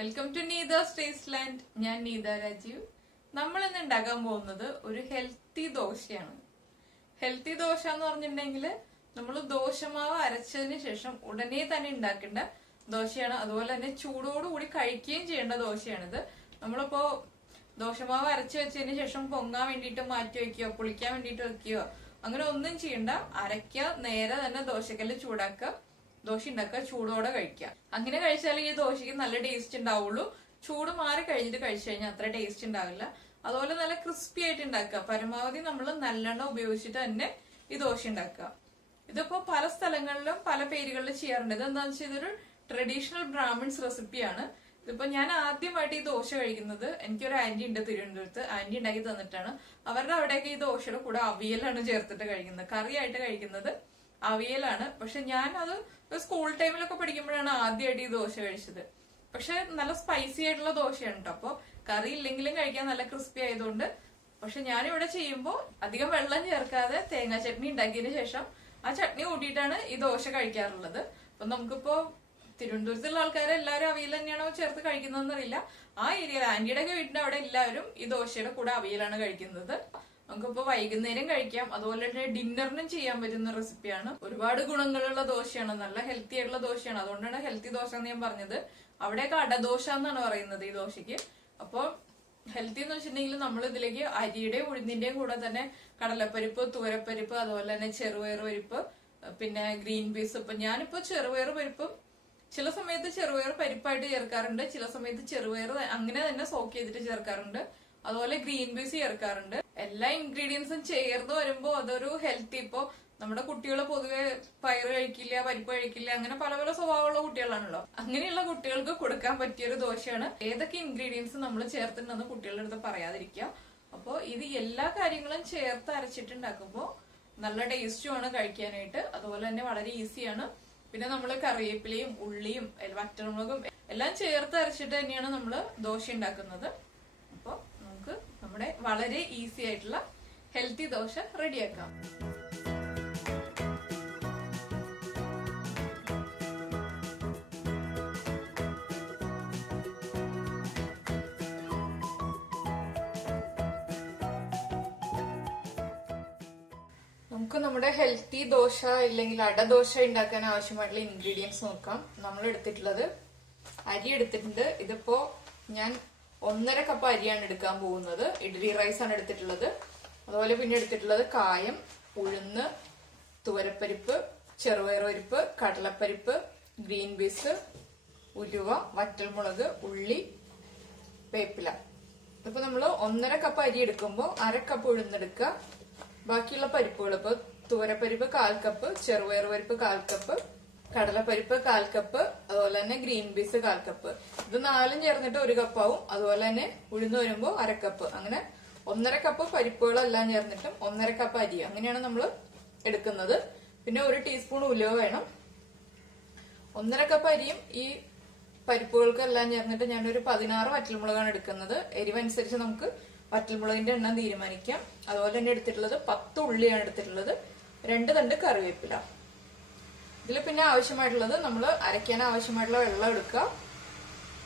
Welcome to Neetha's ടേസ്റ്റ്ലാൻഡ്. ഞാൻ നീത രാജീവ്. നമ്മൾ ഇന്ന് ഉണ്ടാക്കാൻ പോകുന്നത് ഒരു ഹെൽത്തി ദോശയാണ്. ഹെൽത്തി ദോശ എന്ന് പറഞ്ഞിട്ടുണ്ടെങ്കിൽ നമ്മൾ ദോശമാവ് അരച്ചതിന് ശേഷം ഉടനെ തന്നെ ഉണ്ടാക്കേണ്ട ദോശയാണ്. അതുപോലെ തന്നെ ചൂടോടുകൂടി കഴിക്കുകയും ചെയ്യേണ്ട ദോശയാണിത്. നമ്മളിപ്പോ ദോശമാവ് അരച്ചു വെച്ചതിന് ശേഷം പൊങ്ങാൻ വേണ്ടിയിട്ട് മാറ്റി വെക്കുകയോ പുളിക്കാൻ വേണ്ടിയിട്ട് വെക്കുകയോ അങ്ങനെ ഒന്നും ചെയ്യണ്ട. അരയ്ക്കുക, നേരെ തന്നെ ദോശക്കല്ല് ചൂടാക്കുക, ദോശ ഉണ്ടാക്കുക, ചൂടോടെ കഴിക്കുക. അങ്ങനെ കഴിച്ചാൽ ഈ ദോശയ്ക്ക് നല്ല ടേസ്റ്റ് ഉണ്ടാവുള്ളൂ. ചൂട് മാറി കഴിഞ്ഞിട്ട് കഴിച്ചു കഴിഞ്ഞാൽ അത്ര ടേസ്റ്റ് ഉണ്ടാവില്ല. അതുപോലെ നല്ല ക്രിസ്പി ആയിട്ട് ഉണ്ടാക്കുക. പരമാവധി നമ്മൾ നല്ലെണ്ണ ഉപയോഗിച്ചിട്ട് തന്നെ ഈ ദോശ ഉണ്ടാക്കുക. ഇതിപ്പോ പല സ്ഥലങ്ങളിലും പല പേരുകളിൽ ചെയ്യാറുണ്ട്. ഇതെന്താണെന്ന് വെച്ചാൽ ഇതൊരു ട്രഡീഷണൽ ബ്രാഹ്മിൺസ് റെസിപ്പിയാണ്. ഇതിപ്പോ ഞാൻ ആദ്യമായിട്ട് ഈ ദോശ കഴിക്കുന്നത് എനിക്കൊരു ആന്റി ഉണ്ട് തിരുവനന്തപുരത്ത്. ആന്റി ഉണ്ടാക്കി തന്നിട്ടാണ്. അവരുടെ അവിടെയൊക്കെ ഈ ദോശയുടെ കൂടെ അവിയലാണ് ചേർത്തിട്ട് കഴിക്കുന്നത്. കറിയായിട്ട് കഴിക്കുന്നത് അവിയലാണ്. പക്ഷെ ഞാൻ അത് സ്കൂൾ ടൈമിലൊക്കെ പഠിക്കുമ്പോഴാണ് ആദ്യമായിട്ട് ഈ ദോശ കഴിച്ചത്. പക്ഷെ നല്ല സ്പൈസി ആയിട്ടുള്ള ദോശയാണ് കേട്ടോ. അപ്പൊ കറി ഇല്ലെങ്കിലും കഴിക്കാൻ നല്ല ക്രിസ്പി ആയതുകൊണ്ട്. പക്ഷെ ഞാനിവിടെ ചെയ്യുമ്പോൾ അധികം വെള്ളം ചേർക്കാതെ തേങ്ങാ ചട്നി ഉണ്ടാക്കിയതിന് ശേഷം ആ ചട്നി കൂട്ടിയിട്ടാണ് ഈ ദോശ കഴിക്കാറുള്ളത്. അപ്പൊ നമുക്കിപ്പോ തിരുവനന്തപുരത്തുള്ള ആൾക്കാർ എല്ലാവരും അവിയൽ തന്നെയാണോ ചേർത്ത് കഴിക്കുന്നതെന്ന് അറിയില്ല. ആ ഏരിയയിൽ ആന്റിയുടെ ഒക്കെ വീടിന്റെ അവിടെ എല്ലാവരും ഈ ദോശയുടെ കൂടെ അവിയലാണ് കഴിക്കുന്നത്. നമുക്കിപ്പോ വൈകുന്നേരം കഴിക്കാം. അതുപോലെ തന്നെ ഡിന്നറിനും ചെയ്യാൻ പറ്റുന്ന റെസിപ്പിയാണ്. ഒരുപാട് ഗുണങ്ങളുള്ള ദോശയാണ്. നല്ല ഹെൽത്തി ആയിട്ടുള്ള ദോശയാണ്. അതുകൊണ്ടാണ് ഹെൽത്തി ദോശ എന്ന് ഞാൻ പറഞ്ഞത്. അവിടെയൊക്കെ അടദോശ എന്നാണ് പറയുന്നത് ഈ ദോശയ്ക്ക്. അപ്പൊ ഹെൽത്തി എന്ന് വെച്ചിട്ടുണ്ടെങ്കിൽ നമ്മൾ ഇതിലേക്ക് അരിയുടെയും ഉഴുന്നിന്റെയും കൂടെ തന്നെ കടലപ്പരിപ്പ്, തുവരപ്പരിപ്പ്, അതുപോലെ തന്നെ ചെറുപയർ പരിപ്പ്, പിന്നെ ഗ്രീൻ പീസ്. ഇപ്പൊ ഞാനിപ്പോ ചെറുപയർ പരിപ്പും ചില സമയത്ത് ചെറുപയർ പരിപ്പായിട്ട് ചേർക്കാറുണ്ട്, ചില സമയത്ത് ചെറുപയർ അങ്ങനെ തന്നെ സോക്ക് ചെയ്തിട്ട് ചേർക്കാറുണ്ട്. അതുപോലെ ഗ്രീൻ പീസ് ചേർക്കാറുണ്ട്. എല്ലാ ഇൻഗ്രീഡിയൻസും ചേർന്ന് വരുമ്പോ അതൊരു ഹെൽത്തി. ഇപ്പൊ നമ്മുടെ കുട്ടികൾ പൊതുവെ പയർ കഴിക്കില്ല, പരിപ്പ് കഴിക്കില്ല, അങ്ങനെ പല പല സ്വഭാവമുള്ള കുട്ടികളാണല്ലോ. അങ്ങനെയുള്ള കുട്ടികൾക്ക് കൊടുക്കാൻ പറ്റിയൊരു ദോശയാണ്. ഏതൊക്കെ ഇൻഗ്രീഡിയൻസ് നമ്മൾ ചേർത്തിട്ടുണ്ടെന്ന് കുട്ടികളുടെ അടുത്ത് പറയാതിരിക്കുക. അപ്പൊ ഇത് എല്ലാ കാര്യങ്ങളും ചേർത്ത് അരച്ചിട്ടുണ്ടാക്കുമ്പോ നല്ല ടേസ്റ്റുമാണ് കഴിക്കാനായിട്ട്. അതുപോലെ തന്നെ വളരെ ഈസിയാണ്. പിന്നെ നമ്മൾ കറിവേപ്പിലയും ഉള്ളിയും വറ്റൽമുളകും എല്ലാം ചേർത്ത് അരച്ചിട്ട് തന്നെയാണ് നമ്മൾ ദോശ ഉണ്ടാക്കുന്നത്. അപ്പൊ നമുക്ക് നമ്മുടെ വളരെ ഈസി ആയിട്ടുള്ള ഹെൽത്തി ദോശ റെഡിയാക്കാം. നമുക്ക് നമ്മുടെ ഹെൽത്തി ദോശ ഇല്ലെങ്കിൽ അടദോശ ഉണ്ടാക്കാൻ ആവശ്യമായിട്ടുള്ള ഇൻഗ്രീഡിയൻസ് നോക്കാം. നമ്മൾ എടുത്തിട്ടുള്ളത് അരി എടുത്തിട്ടുണ്ട്. ഇതിപ്പോ ഞാൻ 1.5 കപ്പ് അരിയാണ് എടുക്കാൻ പോകുന്നത്. ഇഡ്ലി റൈസ് ആണ് എടുത്തിട്ടുള്ളത്. അതുപോലെ പിന്നെ എടുത്തിട്ടുള്ളത് കായം, ഉഴുന്ന്, തുവരപ്പരിപ്പ്, ചെറുപയർ പരിപ്പ്, കടലപ്പരിപ്പ്, ഗ്രീൻ പീസ്, ഉലുവ, വറ്റൽമുളക്, ഉള്ളി, വേപ്പില. ഇപ്പൊ നമ്മള് 1.5 കപ്പ് അരി എടുക്കുമ്പോൾ 1/2 കപ്പ് ഉഴുന്നെടുക്കുക. ബാക്കിയുള്ള പരിപ്പുകൾ ഇപ്പൊ തുവരപ്പരിപ്പ് 1/4 കപ്പ്, ചെറുപയർ പരിപ്പ് 1/4 കപ്പ്, കടലപ്പരിപ്പ് 1/4 കപ്പ്, അതുപോലെ തന്നെ ഗ്രീൻ പീസ് 1/4 കപ്പ്. ഇത് 4ഉം ചേർന്നിട്ട് 1 കപ്പാവും. അതുപോലെ തന്നെ ഉഴുന്ന് വരുമ്പോ 1/2 കപ്പ്. അങ്ങനെ 1.5 കപ്പ് പരിപ്പുകളെല്ലാം ചേർന്നിട്ടും 1.5 കപ്പ് അരി. അങ്ങനെയാണ് നമ്മൾ എടുക്കുന്നത്. പിന്നെ 1 ടീസ്പൂൺ ഉലുവ വേണം. 1.5 കപ്പ് അരിയും ഈ പരിപ്പുകൾക്കെല്ലാം ചേർന്നിട്ട് ഞാനൊരു 16 വറ്റൽമുളകാണ് എടുക്കുന്നത്. എരിവനുസരിച്ച് നമുക്ക് വറ്റൽമുളകിന്റെ എണ്ണം തീരുമാനിക്കാം. അതുപോലെ തന്നെ എടുത്തിട്ടുള്ളത് 10 ഉള്ളിയാണ് എടുത്തിട്ടുള്ളത്. 2 തണ്ട് കറിവേപ്പില. ഇതിൽ പിന്നെ ആവശ്യമായിട്ടുള്ളത് നമ്മൾ അരയ്ക്കാൻ ആവശ്യമായിട്ടുള്ള വെള്ളം എടുക്കുക,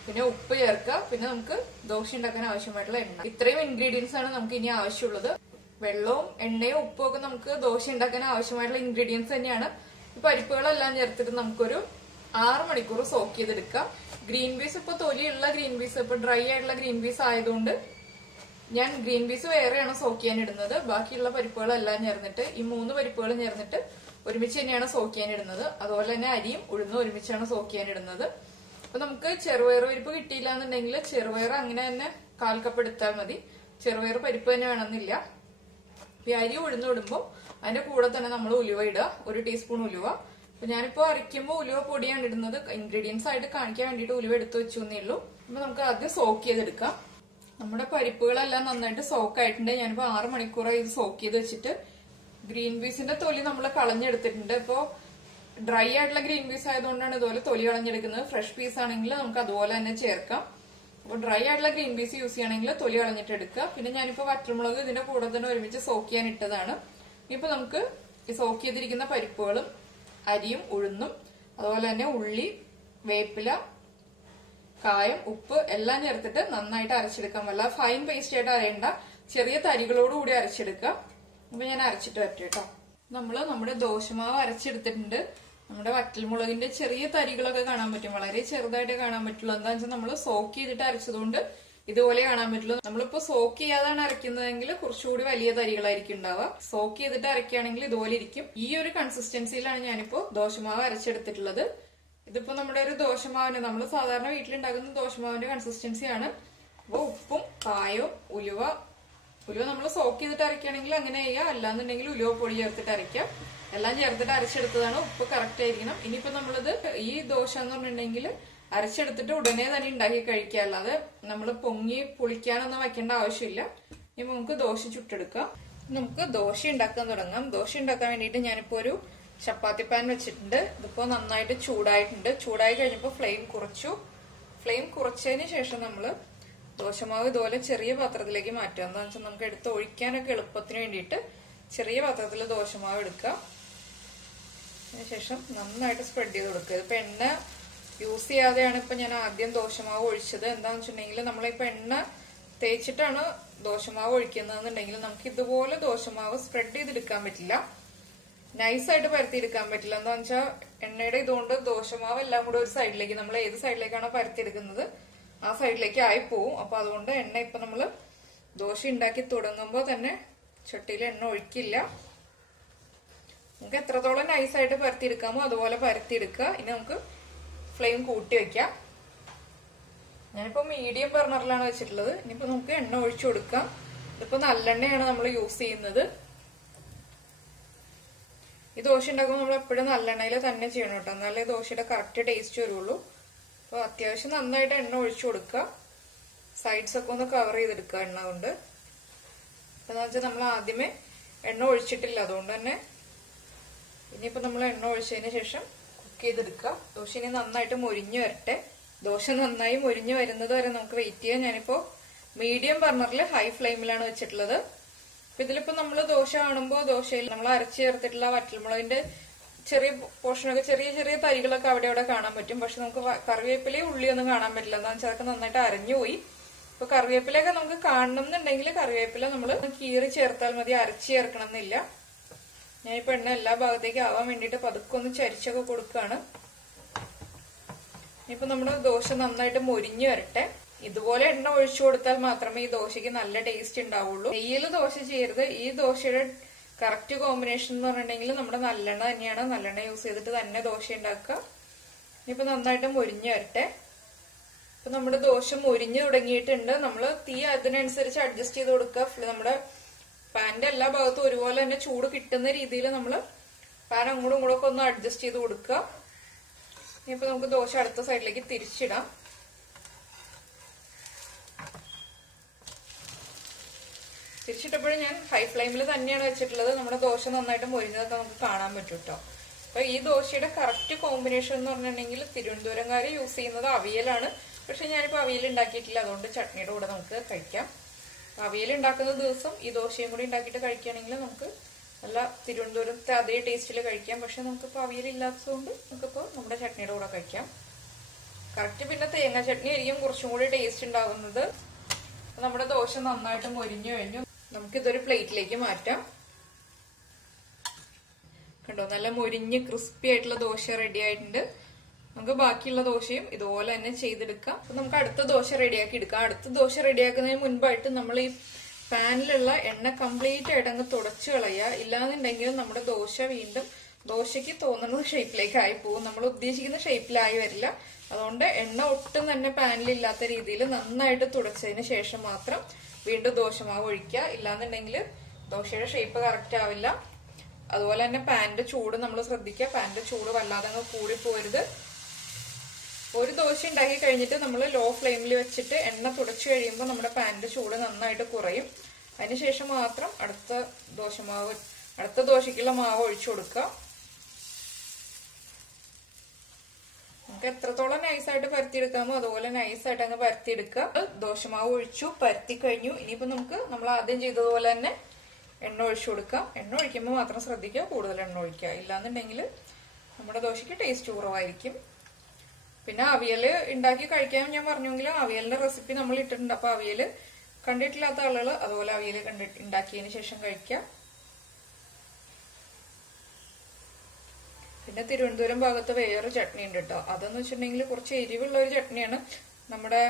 പിന്നെ ഉപ്പ് ചേർക്കുക, പിന്നെ നമുക്ക് ദോശ ഉണ്ടാക്കാൻ ആവശ്യമായിട്ടുള്ള എണ്ണ. ഇത്രയും ഇൻഗ്രീഡിയൻസ് ആണ് നമുക്ക് ഇനി ആവശ്യമുള്ളത്. വെള്ളവും എണ്ണയും ഉപ്പും ഒക്കെ നമുക്ക് ദോശ ഉണ്ടാക്കാൻ ആവശ്യമായിട്ടുള്ള ഇൻഗ്രീഡിയൻസ് തന്നെയാണ്. ഈ പരിപ്പുകളെല്ലാം ചേർത്തിട്ട് നമുക്കൊരു 6 മണിക്കൂർ സോക്ക് ചെയ്തെടുക്കാം. ഗ്രീൻ പീസ് ഇപ്പൊ തൊലിയുള്ള ഗ്രീൻ പീസ്, ഇപ്പൊ ഡ്രൈ ആയിട്ടുള്ള ഗ്രീൻ പീസ് ആയതുകൊണ്ട് ഞാൻ ഗ്രീൻ പീസ് വേറെയാണ് സോക്ക് ചെയ്യാൻ ഇടുന്നത്. ബാക്കിയുള്ള പരിപ്പുകളെല്ലാം ചേർന്നിട്ട് ഈ 3 പരിപ്പുകളും ചേർന്നിട്ട് ഒരുമിച്ച് തന്നെയാണ് സോക്ക് ചെയ്യാൻ ഇടുന്നത്. അതുപോലെ തന്നെ അരിയും ഉഴുന്നും ഒരുമിച്ചാണ് സോക്ക് ചെയ്യാൻ ഇടുന്നത്. അപ്പൊ നമുക്ക് ചെറുപയർ പരിപ്പ് കിട്ടിയില്ല എന്നുണ്ടെങ്കിൽ ചെറുപയർ അങ്ങനെ തന്നെ 1/4 കപ്പ് എടുത്താൽ മതി. ചെറുപയർ പരിപ്പ് തന്നെ വേണമെന്നില്ല. ഈ അരി ഉഴുന്ന് ഇടുമ്പോൾ അതിന്റെ കൂടെ തന്നെ നമ്മൾ ഉലുവ ഇടുക, 1 ടീസ്പൂൺ ഉലുവ. അപ്പൊ ഞാനിപ്പോ അരയ്ക്കുമ്പോൾ ഉലുവ പൊടിയാണ് ഇടുന്നത്. ഇൻഗ്രീഡിയൻസ് ആയിട്ട് കാണിക്കാൻ വേണ്ടിയിട്ട് ഉലുവ എടുത്തു വെച്ചു എന്നേ ഉള്ളൂ. അപ്പൊ നമുക്ക് ആദ്യം സോക്ക് ചെയ്തെടുക്കാം. നമ്മുടെ പരിപ്പുകളെല്ലാം നന്നായിട്ട് സോക്ക് ആയിട്ടുണ്ട്. ഞാനിപ്പോ 6 മണിക്കൂറായി ഇത് സോക്ക് ചെയ്ത് വെച്ചിട്ട്. ഗ്രീൻ പീസിന്റെ തൊലി നമ്മൾ കളഞ്ഞെടുത്തിട്ടുണ്ട്. ഇപ്പോ ഡ്രൈ ആയിട്ടുള്ള ഗ്രീൻ പീസ് ആയതുകൊണ്ടാണ് ഇതുപോലെ തൊലി കളഞ്ഞെടുക്കുന്നത്. ഫ്രഷ് പീസ് ആണെങ്കിൽ നമുക്ക് അതുപോലെ തന്നെ ചേർക്കാം. അപ്പൊ ഡ്രൈ ആയിട്ടുള്ള ഗ്രീൻ പീസ് യൂസ് ചെയ്യണമെങ്കിൽ തൊലി കളഞ്ഞിട്ട് എടുക്കുക. പിന്നെ ഞാനിപ്പോ വറ്റൽമുളക് ഇതിന്റെ കൂടെ തന്നെ ഒരുമിച്ച് സോക്ക് ചെയ്യാൻ ഇട്ടതാണ്. ഇപ്പൊ നമുക്ക് ഈ സോക്ക് ചെയ്തിരിക്കുന്ന പരിപ്പുകളും അരിയും ഉഴുന്നും അതുപോലെ തന്നെ ഉള്ളി, വേപ്പില, കായം, ഉപ്പ് എല്ലാം ചേർത്തിട്ട് നന്നായിട്ട് അരച്ചെടുക്കാം. വല്ല ഫൈൻ പേസ്റ്റ് ആയിട്ട് അരയണ്ട, ചെറിയ തരികളോടുകൂടി അരച്ചെടുക്കുക. അപ്പൊ ഞാൻ അരച്ചിട്ട് വരട്ടെ കേട്ടോ. നമ്മുടെ ദോശമാവ് അരച്ചെടുത്തിട്ടുണ്ട്. നമ്മുടെ വറ്റൽമുളകിന്റെ ചെറിയ തരികളൊക്കെ കാണാൻ പറ്റും, വളരെ ചെറുതായിട്ട് കാണാൻ പറ്റുള്ളൂ. എന്താണെന്ന് വെച്ചാൽ നമ്മൾ സോക്ക് ചെയ്തിട്ട് അരച്ചതുകൊണ്ട് ഇതുപോലെ കാണാൻ പറ്റുള്ളൂ. നമ്മളിപ്പോ സോക്ക് ചെയ്യാതാണ് അരയ്ക്കുന്നതെങ്കിൽ കുറച്ചുകൂടി വലിയ തരികളായിരിക്കും ഉണ്ടാവുക. സോക്ക് ചെയ്തിട്ട് അരയ്ക്കുകയാണെങ്കിൽ ഇതുപോലെ ഇരിക്കും. ഈ ഒരു കൺസിസ്റ്റൻസിയിലാണ് ഞാനിപ്പോ ദോശമാവ് അരച്ചെടുത്തിട്ടുള്ളത്. ഇതിപ്പോ നമ്മുടെ ഒരു ദോശമാവിന് നമ്മൾ സാധാരണ വീട്ടിലുണ്ടാക്കുന്ന ദോശമാവിന്റെ കൺസിസ്റ്റൻസിയാണ്. അപ്പൊ ഉപ്പും കായവും ഉലുവ നമ്മൾ സോക്ക് ചെയ്തിട്ട് അരയ്ക്കുകയാണെങ്കിൽ അങ്ങനെ ചെയ്യാം, അല്ലാന്നുണ്ടെങ്കിൽ ഉലുവ പൊടി ചേർത്തിട്ട് അരയ്ക്കാം. എല്ലാം ചേർത്തിട്ട് അരച്ചെടുത്തതാണ്. ഉപ്പ് കറക്റ്റ് ആയിരിക്കണം. ഇനിയിപ്പോ നമ്മളിത് ഈ ദോശ എന്ന് പറഞ്ഞിട്ടുണ്ടെങ്കിൽ അരച്ചെടുത്തിട്ട് ഉടനെ തന്നെ ഉണ്ടാക്കി കഴിക്കുക, അല്ലാതെ നമ്മൾ പൊങ്ങി പുളിക്കാനൊന്നും വെക്കേണ്ട ആവശ്യമില്ല. ഇനി നമുക്ക് ദോശ ചുട്ടെടുക്കാം. നമുക്ക് ദോശ ഉണ്ടാക്കാൻ തുടങ്ങാം. ദോശ ഉണ്ടാക്കാൻ വേണ്ടിയിട്ട് ഞാനിപ്പോ ഒരു ചപ്പാത്തി പാൻ വെച്ചിട്ടുണ്ട്. ഇതിപ്പോ നന്നായിട്ട് ചൂടായിട്ടുണ്ട്. ചൂടായി കഴിഞ്ഞപ്പോ ഫ്ലെയിം കുറച്ചു. ഫ്ലെയിം കുറച്ചതിന് ശേഷം നമ്മള് ദോശമാവ് ഇതുപോലെ ചെറിയ പാത്രത്തിലേക്ക് മാറ്റുക. എന്താണെന്ന് വെച്ചാൽ നമുക്ക് എടുത്ത് ഒഴിക്കാനൊക്കെ എളുപ്പത്തിന് വേണ്ടിയിട്ട് ചെറിയ പാത്രത്തിൽ ദോശമാവ് എടുക്കുക. അതിനുശേഷം നന്നായിട്ട് സ്പ്രെഡ് ചെയ്ത് കൊടുക്കുക. ഇതിപ്പോ എണ്ണ യൂസ് ചെയ്യാതെയാണ് ഇപ്പൊ ഞാൻ ആദ്യം ദോശമാവ് ഒഴിച്ചത്. എന്താണെന്ന് വെച്ചിട്ടുണ്ടെങ്കിൽ നമ്മളിപ്പോ എണ്ണ തേച്ചിട്ടാണ് ദോശമാവ് ഒഴിക്കുന്നതെന്നുണ്ടെങ്കിൽ നമുക്ക് ഇതുപോലെ ദോശമാവ് സ്പ്രെഡ് ചെയ്തെടുക്കാൻ പറ്റില്ല, നൈസായിട്ട് പരത്തിയെടുക്കാൻ പറ്റില്ല. എന്താണെന്ന് വെച്ചാൽ എണ്ണയുടെ ഇതുകൊണ്ട് ദോശമാവ് എല്ലാം കൂടെ ഒരു സൈഡിലേക്ക്, നമ്മൾ ഏത് സൈഡിലേക്കാണോ പരത്തിയെടുക്കുന്നത് ആ സൈഡിലേക്ക് ആയി പോവും. അപ്പൊ അതുകൊണ്ട് എണ്ണ ഇപ്പൊ നമ്മള് ദോശ ഉണ്ടാക്കി തുടങ്ങുമ്പോ തന്നെ ചട്ടിയിൽ എണ്ണ ഒഴിക്കില്ല. നമുക്ക് എത്രത്തോളം നൈസായിട്ട് പരത്തിയെടുക്കാമോ അതുപോലെ പരത്തിയെടുക്കുക. ഇനി നമുക്ക് ഫ്ലെയിം കൂട്ടി വെക്കാം. ഞാനിപ്പോ മീഡിയം ബർണറിലാണ് വെച്ചിട്ടുള്ളത്. ഇനിയിപ്പോ നമുക്ക് എണ്ണ ഒഴിച്ചു കൊടുക്കാം. ഇതിപ്പോ നല്ലെണ്ണയാണ് നമ്മൾ യൂസ് ചെയ്യുന്നത്. ഈ ദോശ ഉണ്ടാക്കുമ്പോൾ നമ്മൾ എപ്പോഴും നല്ലെണ്ണയിൽ തന്നെ ചെയ്യണം കേട്ടോ, എന്നാലേ ദോശയുടെ കറക്റ്റ് ടേസ്റ്റ് വരുള്ളൂ. അപ്പൊ അത്യാവശ്യം നന്നായിട്ട് എണ്ണ ഒഴിച്ചു കൊടുക്കുക. സൈഡ്സ് ഒക്കെ ഒന്ന് കവർ ചെയ്തെടുക്കുക എണ്ണ കൊണ്ട്. എന്താ വെച്ചാൽ നമ്മൾ ആദ്യമേ എണ്ണ ഒഴിച്ചിട്ടില്ല, അതുകൊണ്ട് തന്നെ ഇനിയിപ്പോ നമ്മൾ എണ്ണ ഒഴിച്ചതിന് ശേഷം കുക്ക് ചെയ്തെടുക്കുക. ദോശ ഇനി നന്നായിട്ട് മൊരിഞ്ഞു വരട്ടെ. ദോശ നന്നായി മൊരിഞ്ഞു വരുന്നത് വരെ നമുക്ക് വെയിറ്റ് ചെയ്യാം. ഞാനിപ്പോ മീഡിയം ബർണറിൽ ഹൈ ഫ്ലെയിമിലാണ് വെച്ചിട്ടുള്ളത്. അപ്പൊ ഇതിലിപ്പോ നമ്മള് ദോശ കാണുമ്പോൾ ദോശയിൽ നമ്മൾ അരച്ചു ചേർത്തിട്ടുള്ള വറ്റൽമുളകിന്റെ ചെറിയ പോർഷനൊക്കെ, ചെറിയ ചെറിയ തരികളൊക്കെ അവിടെ അവിടെ കാണാൻ പറ്റും. പക്ഷെ നമുക്ക് കറിവേപ്പിലയും ഉള്ളിയൊന്നും കാണാൻ പറ്റില്ല. എന്താണെന്ന് വെച്ചാൽ അതൊക്കെ നന്നായിട്ട് അരഞ്ഞുപോയി. ഇപ്പൊ കറിവേപ്പിലൊക്കെ നമുക്ക് കാണണം എന്നുണ്ടെങ്കിൽ കറിവേപ്പില നമ്മൾ കീറി ചേർത്താൽ മതി, അരച്ചു ചേർക്കണം എന്നില്ല. ഞാനിപ്പോ എണ്ണ എല്ലാ ഭാഗത്തേക്ക് ആവാൻ വേണ്ടിയിട്ട് പതുക്കെ ഒന്ന് ചരിച്ചൊക്കെ കൊടുക്കുകയാണ്. ഇനിയിപ്പോ നമ്മുടെ ദോശ നന്നായിട്ട് മൊരിഞ്ഞു വരട്ടെ. ഇതുപോലെ എണ്ണ ഒഴിച്ചു കൊടുത്താൽ മാത്രമേ ഈ ദോശയ്ക്ക് നല്ല ടേസ്റ്റ് ഉണ്ടാവുള്ളൂ. നെയ്യിൽ ദോശ ചെയ്യരുത്. ഈ ദോശയുടെ കറക്റ്റ് കോമ്പിനേഷൻ എന്ന് പറഞ്ഞിട്ടുണ്ടെങ്കിൽ നമ്മുടെ നല്ലെണ്ണ തന്നെയാണ്. നല്ലെണ്ണ യൂസ് ചെയ്തിട്ട് തന്നെ ദോശ ഉണ്ടാക്കുക. ഇനിയിപ്പോ നന്നായിട്ട് മൊരിഞ്ഞു വരട്ടെ. ഇപ്പൊ നമ്മുടെ ദോശ മൊരിഞ്ഞു തുടങ്ങിയിട്ടുണ്ട്. നമ്മള് തീ അതിനനുസരിച്ച് അഡ്ജസ്റ്റ് ചെയ്ത് കൊടുക്കുക. നമ്മുടെ പാന്റെ എല്ലാ ഭാഗത്തും ഒരുപോലെ തന്നെ ചൂട് കിട്ടുന്ന രീതിയിൽ നമ്മള് പാൻ അങ്ങോട്ടും ഇങ്ങോട്ടും ഒക്കെ ഒന്ന് അഡ്ജസ്റ്റ് ചെയ്ത് കൊടുക്കുക. ഇനിയിപ്പോ നമുക്ക് ദോശ അടുത്ത സൈഡിലേക്ക് തിരിച്ചിടാം. തിരിച്ചിട്ടപ്പോഴും ഞാൻ ഹൈ ഫ്ലെയിമിൽ തന്നെയാണ് വെച്ചിട്ടുള്ളത്. നമ്മുടെ ദോശ നന്നായിട്ട് മൊരിഞ്ഞതൊക്കെ നമുക്ക് കാണാൻ പറ്റും കേട്ടോ. അപ്പൊ ഈ ദോശയുടെ കറക്റ്റ് കോമ്പിനേഷൻ എന്ന് പറഞ്ഞിട്ടുണ്ടെങ്കിൽ തിരുവനന്തപുരംകാര് യൂസ് ചെയ്യുന്നത് അവിയലാണ്. പക്ഷെ ഞാനിപ്പോ അവിയൽ ഉണ്ടാക്കിയിട്ടില്ല, അതുകൊണ്ട് ചട്നിയുടെ കൂടെ നമുക്ക് കഴിക്കാം. അവിയൽ ഉണ്ടാക്കുന്ന ദിവസം ഈ ദോശയും കൂടി ഉണ്ടാക്കിയിട്ട് കഴിക്കുകയാണെങ്കിൽ നമുക്ക് നല്ല തിരുവനന്തപുരത്തെ അതേ ടേസ്റ്റിൽ കഴിക്കാം. പക്ഷെ നമുക്കിപ്പോ അവിയൽ ഇല്ലാത്തതുകൊണ്ട് നമുക്കിപ്പോ നമ്മുടെ ചട്നിയുടെ കൂടെ കഴിക്കാം. കറക്റ്റ് പിന്നെ തേങ്ങ ചട്നി ആയിരിക്കും കുറച്ചും കൂടി ടേസ്റ്റ് ഉണ്ടാകുന്നത്. നമ്മുടെ ദോശ നന്നായിട്ട് മൊരിഞ്ഞു കഴിഞ്ഞു. നമുക്കിതൊരു പ്ലേറ്റിലേക്ക് മാറ്റാം. കണ്ടോ, നല്ല മൊരിഞ്ഞ് ക്രിസ്പി ആയിട്ടുള്ള ദോശ റെഡി ആയിട്ടുണ്ട്. നമുക്ക് ബാക്കിയുള്ള ദോശയും ഇതുപോലെ തന്നെ ചെയ്തെടുക്കാം. അപ്പൊ നമുക്ക് അടുത്ത ദോശ റെഡിയാക്കി എടുക്കാം. അടുത്ത ദോശ റെഡിയാക്കുന്നതിന് മുൻപായിട്ട് നമ്മൾ ഈ പാനിലുള്ള എണ്ണ കംപ്ലീറ്റ് ആയിട്ട് അങ്ങ് തുടച്ചു കളയുക. ഇല്ലാന്നുണ്ടെങ്കിൽ നമ്മുടെ ദോശ വീണ്ടും ദോശയ്ക്ക് തോന്നുന്ന ഷേപ്പിലേക്ക് ആയി പോകും. നമ്മൾ ഉദ്ദേശിക്കുന്ന ഷേപ്പിലായി വരില്ല. അതുകൊണ്ട് എണ്ണ ഒട്ടും തന്നെ പാനിലില്ലാത്ത രീതിയിൽ നന്നായിട്ട് തുടച്ചതിന് ശേഷം മാത്രം വീണ്ടും ദോശമാവ് ഒഴിക്കുക. ഇല്ലാന്നുണ്ടെങ്കിൽ ദോശയുടെ ഷേപ്പ് കറക്റ്റ് ആവില്ല. അതുപോലെ തന്നെ പാനിന്റെ ചൂട് നമ്മൾ ശ്രദ്ധിക്കുക. പാനിന്റെ ചൂട് വല്ലാതെ അങ്ങ് കൂടിപ്പോരുത്. ഒരു ദോശ ഉണ്ടാക്കി കഴിഞ്ഞിട്ട് നമ്മൾ ലോ ഫ്ലെയിമിൽ വെച്ചിട്ട് എണ്ണ തുടച്ചു കഴിയുമ്പോൾ നമ്മുടെ പാനിന്റെ ചൂട് നന്നായിട്ട് കുറയും. അതിനുശേഷം മാത്രം അടുത്ത ദോശയ്ക്കുള്ള മാവ് ഒഴിച്ചു കൊടുക്കുക. നമുക്ക് എത്രത്തോളം നൈസായിട്ട് പരത്തിയെടുക്കാമോ അതുപോലെ നൈസായിട്ട് അങ്ങ് പരത്തിയെടുക്കുക. ദോശമാവ് ഒഴിച്ചു, പരത്തി കഴിഞ്ഞു. ഇനിയിപ്പോ നമ്മൾ ആദ്യം ചെയ്തതുപോലെ തന്നെ എണ്ണ ഒഴിച്ചു കൊടുക്കാം. എണ്ണ ഒഴിക്കുമ്പോൾ മാത്രം ശ്രദ്ധിക്കുക, കൂടുതൽ എണ്ണ ഒഴിക്കുക. ഇല്ലാന്നുണ്ടെങ്കിൽ നമ്മുടെ ദോശയ്ക്ക് ടേസ്റ്റ് കുറവായിരിക്കും. പിന്നെ അവിയല് ഉണ്ടാക്കി കഴിക്കാൻ ഞാൻ പറഞ്ഞെങ്കിലും അവിയലിന്റെ റെസിപ്പി നമ്മൾ ഇട്ടിട്ടുണ്ട്. അപ്പൊ അവിയല് കണ്ടിട്ടില്ലാത്ത ആളുകൾ അതുപോലെ അവിയല് ഉണ്ടാക്കിയതിന് ശേഷം കഴിക്കാം. പിന്നെ തിരുവനന്തപുരം ഭാഗത്ത് വേറെ ചട്നി ഉണ്ട് കേട്ടോ. അതെന്ന് വെച്ചിട്ടുണ്ടെങ്കിൽ കുറച്ച് എരിവുള്ള ഒരു ചട്നിയാണ്. നമ്മുടെ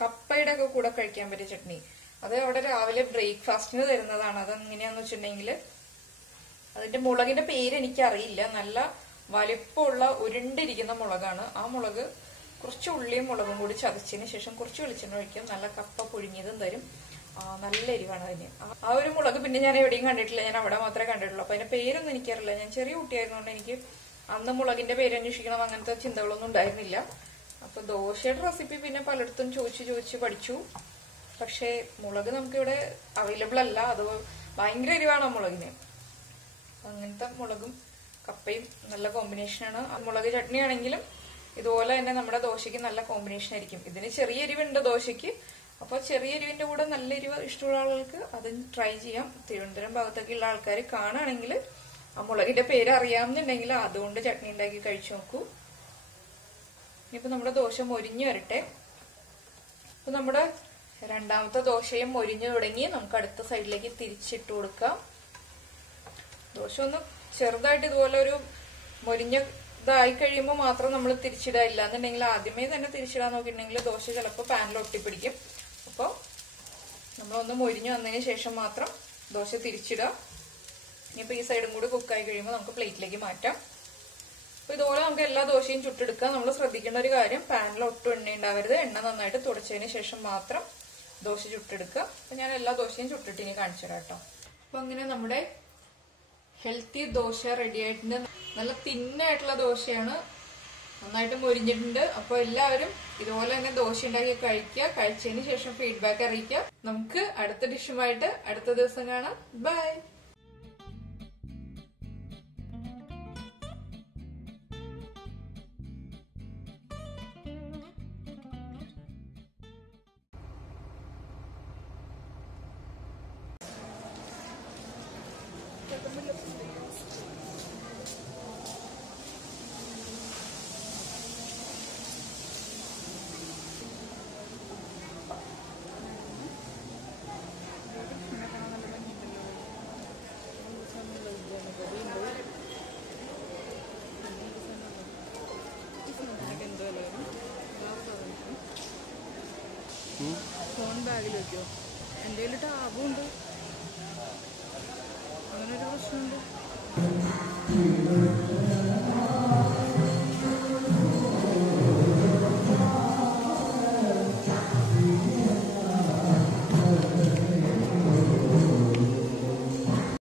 കപ്പയുടെ ഒക്കെ കൂടെ കഴിക്കാൻ പറ്റിയ ചട്നി. അത് അവിടെ രാവിലെ ബ്രേക്ക്ഫാസ്റ്റിന് തരുന്നതാണ്. അതെങ്ങനെയാന്ന് വെച്ചിട്ടുണ്ടെങ്കിൽ അതിന്റെ മുളകിന്റെ പേര് എനിക്കറിയില്ല. നല്ല വലിപ്പമുള്ള ഉരുണ്ടിരിക്കുന്ന മുളകാണ്. ആ മുളക് കുറച്ച് ഉള്ളിയും മുളകും കൂടി ചതച്ചതിന് ശേഷം കുറച്ച് വെളിച്ചെണ്ണ ഒഴിക്കും. നല്ല കപ്പ പുഴുങ്ങിയതും തരും. നല്ല എരിവാണ് അതിന്. ആ ഒരു മുളക് പിന്നെ ഞാൻ എവിടെയും കണ്ടിട്ടില്ല. ഞാൻ അവിടെ മാത്രമേ കണ്ടിട്ടുള്ളൂ. അപ്പൊ അതിന്റെ പേരൊന്നും എനിക്കറിയില്ല. ഞാൻ ചെറിയ കുട്ടിയായിരുന്നുകൊണ്ട് എനിക്ക് അന്ന് മുളകിന്റെ പേര് അന്വേഷിക്കണം അങ്ങനത്തെ ചിന്തകളൊന്നും ഉണ്ടായിരുന്നില്ല. അപ്പൊ ദോശയുടെ റെസിപ്പി പിന്നെ പലയിടത്തും ചോദിച്ച് പഠിച്ചു. പക്ഷെ മുളക് നമുക്കിവിടെ അവൈലബിൾ അല്ല. അത് ഭയങ്കര എരിവാണ് ആ മുളകിന്. അങ്ങനത്തെ മുളകും കപ്പയും നല്ല കോമ്പിനേഷനാണ്. ആ മുളക് ചട്നി ആണെങ്കിലും ഇതുപോലെ തന്നെ നമ്മുടെ ദോശയ്ക്ക് നല്ല കോമ്പിനേഷൻ ആയിരിക്കും. ഇതിന് ചെറിയ എരിവുണ്ട് ദോശയ്ക്ക്. അപ്പൊ ചെറിയ എരിവിന്റെ കൂടെ നല്ല എരിവ് ഇഷ്ടമുള്ള ആളുകൾക്ക് അത് ട്രൈ ചെയ്യാം. തിരുവനന്തപുരം ഭാഗത്തൊക്കെയുള്ള ആൾക്കാർ കാണുകയാണെങ്കിൽ ആ മുളകിന്റെ പേര് അറിയാമെന്നുണ്ടെങ്കിൽ അതുകൊണ്ട് ചട്നി ഉണ്ടാക്കി കഴിച്ചു നോക്കൂ. ഇനിയിപ്പോ നമ്മുടെ ദോശ മൊരിഞ്ഞു വരട്ടെ. അപ്പൊ നമ്മുടെ രണ്ടാമത്തെ ദോശയും മൊരിഞ്ഞു തുടങ്ങി. നമുക്ക് അടുത്ത സൈഡിലേക്ക് തിരിച്ചിട്ട് കൊടുക്കാം. ദോശ ഒന്ന് ചെറുതായിട്ട് ഇതുപോലെ ഒരു മൊരിഞ്ഞതായി കഴിയുമ്പോൾ മാത്രം നമ്മൾ തിരിച്ചിടുക. ഇല്ല എന്നുണ്ടെങ്കിൽ ആദ്യമേ തന്നെ തിരിച്ചിടാൻ നോക്കിയിട്ടുണ്ടെങ്കിൽ ദോശ ചിലപ്പോൾ പാനിൽ ഒട്ടിപ്പിടിക്കും. അപ്പോൾ നമ്മളൊന്ന് മൊരിഞ്ഞു വന്നതിന് ശേഷം മാത്രം ദോശ തിരിച്ചിടുക. ഇനിയിപ്പോ ഈ സൈഡും കൂടി കുക്കായി കഴിയുമ്പോൾ നമുക്ക് പ്ലേറ്റിലേക്ക് മാറ്റാം. അപ്പൊ ഇതുപോലെ നമുക്ക് എല്ലാ ദോശയും ചുട്ടെടുക്കാം. നമ്മൾ ശ്രദ്ധിക്കേണ്ട ഒരു കാര്യം, പാനിൽ ഒട്ടും എണ്ണ ഉണ്ടാവരുത്. എണ്ണ നന്നായിട്ട് തുടച്ചതിന് ശേഷം മാത്രം ദോശ ചുട്ടെടുക്കുക. അപ്പൊ ഞാൻ എല്ലാ ദോശയും ചുട്ടിട്ട് ഇനി കാണിച്ചു തരാം കേട്ടോ. അപ്പൊ അങ്ങനെ നമ്മുടെ ഹെൽത്തി ദോശ റെഡി ആയിട്ടുണ്ട്. നല്ല തിന്നായിട്ടുള്ള ദോശയാണ്. നന്നായിട്ട് മൊരിഞ്ഞിട്ടുണ്ട്. അപ്പൊ എല്ലാവരും ഇതുപോലെ തന്നെ ദോശ ഉണ്ടാക്കി കഴിക്കുക. കഴിച്ചതിന് ശേഷം ഫീഡ്ബാക്ക് അറിയിക്കുക. നമുക്ക് അടുത്ത ഡിഷുമായിട്ട് അടുത്ത ദിവസം കാണാം. ബൈ. ഫോൺ ബാഗിൽ വെക്കോ? എൻ്റെ കയ്യിൽ ടാബുണ്ട്. അങ്ങനൊരു പ്രശ്നമുണ്ട്.